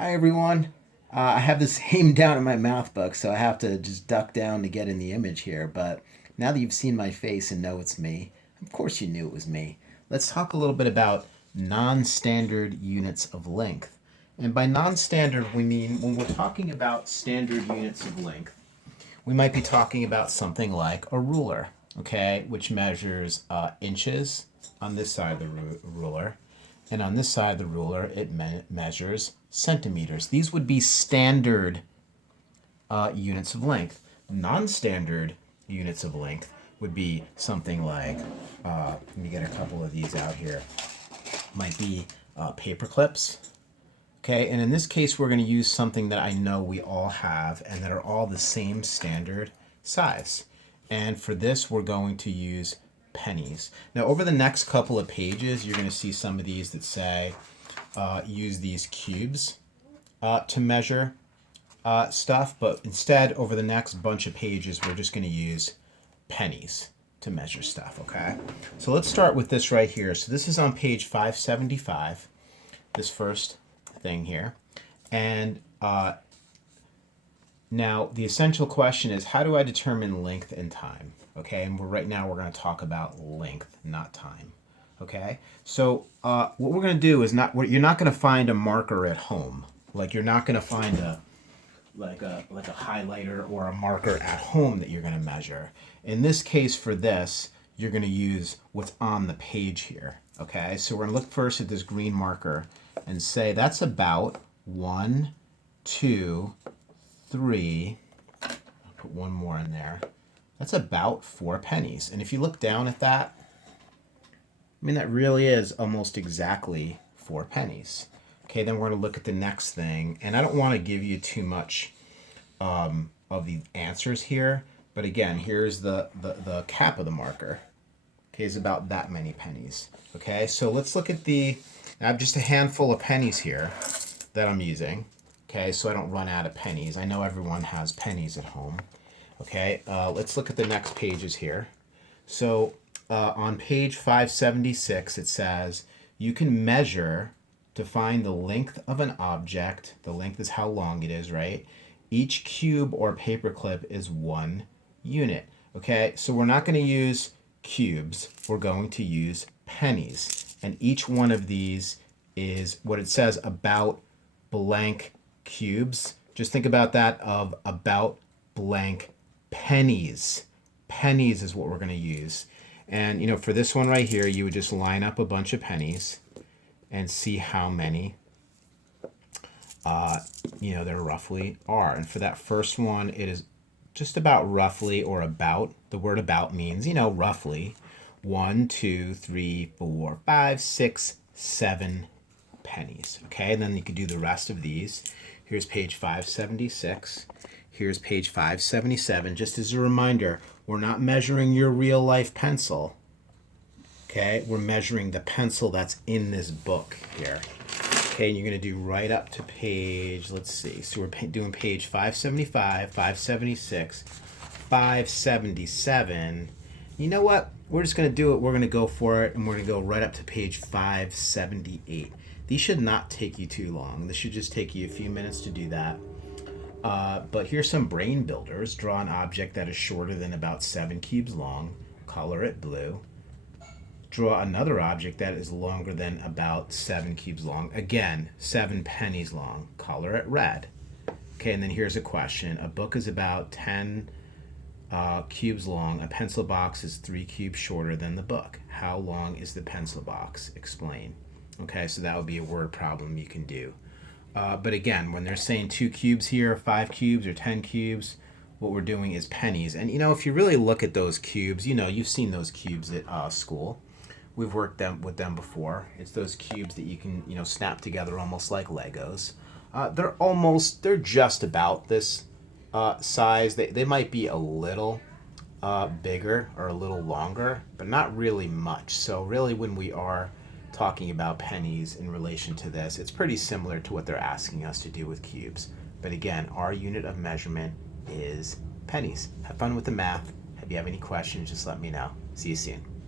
Hi everyone. I have the same down in my mouth book, so I have to just duck down to get in the image here. But now that you've seen my face and know it's me, of course you knew it was me. Let's talk a little bit about non-standard units of length. And by non-standard, we mean when we're talking about standard units of length, we might be talking about something like a ruler, okay, which measures inches on this side of the ruler. And on this side of the ruler, it measures centimeters. These would be standard units of length. Non-standard units of length would be something like, let me get a couple of these out here, might be paper clips. Okay, and in this case, we're going to use something that I know we all have and that are all the same standard size. And for this, we're going to use pennies. Now, over the next couple of pages, you're going to see some of these that say use these cubes to measure stuff, but instead, over the next bunch of pages, we're just going to use pennies to measure stuff, okay? So let's start with this right here. So this is on page 575, this first thing here. And now the essential question is, how do I determine length and time? Okay, and right now we're going to talk about length, not time. Okay, so what we're going to do is you're not going to find a marker at home. Like you're not going to find a highlighter or a marker at home that you're going to measure. In this case, for this, you're going to use what's on the page here. Okay, so we're going to look first at this green marker and say that's about 1, 2, 3. I'll put one more in there. That's about 4 pennies. And if you look down at that, I mean, that really is almost exactly 4 pennies. Okay, then we're going to look at the next thing. And I don't want to give you too much of the answers here. But again, here's the cap of the marker. Okay, is about that many pennies. Okay, so let's look at I have just a handful of pennies here that I'm using. Okay, so I don't run out of pennies. I know everyone has pennies at home. Okay, let's look at the next pages here. So on page 576, it says you can measure to find the length of an object. The length is how long it is, right? Each cube or paperclip is 1 unit. Okay, so we're not going to use cubes. We're going to use pennies. And each one of these is what it says about blank cubes. Just think about that of about blank pennies. Pennies is what we're going to use. And, you know, for this one right here, you would just line up a bunch of pennies and see how many, there roughly are. And for that first one, it is just about roughly or about. The word about means, roughly 1, 2, 3, 4, 5, 6, 7 pennies. Okay, and then you could do the rest of these. Here's page 576. Here's page 577. Just as a reminder, we're not measuring your real life pencil. Okay, we're measuring the pencil that's in this book here. Okay, and you're going to do right up to page, let's see. So we're doing page 575, 576, 577. You know what? We're just going to do it. We're going to go for it, and we're going to go right up to page 578. These should not take you too long. This should just take you a few minutes to do that. But here's some brain builders. Draw an object that is shorter than about 7 cubes long. Color it blue. Draw another object that is longer than about 7 cubes long. Again, 7 pennies long. Color it red. Okay, and then here's a question. A book is about 10 cubes long. A pencil box is 3 cubes shorter than the book. How long is the pencil box? Explain. Okay, so that would be a word problem you can do. But again, when they're saying 2 cubes here, 5 cubes, or 10 cubes, what we're doing is pennies. And if you really look at those cubes, you've seen those cubes at school. We've worked with them before. It's those cubes that you can, snap together almost like Legos. They're just about this size. They might be a little bigger or a little longer, but not really much. So really when we are talking about pennies in relation to this, it's pretty similar to what they're asking us to do with cubes. But again, our unit of measurement is pennies. Have fun with the math. If you have any questions, just let me know. See you soon.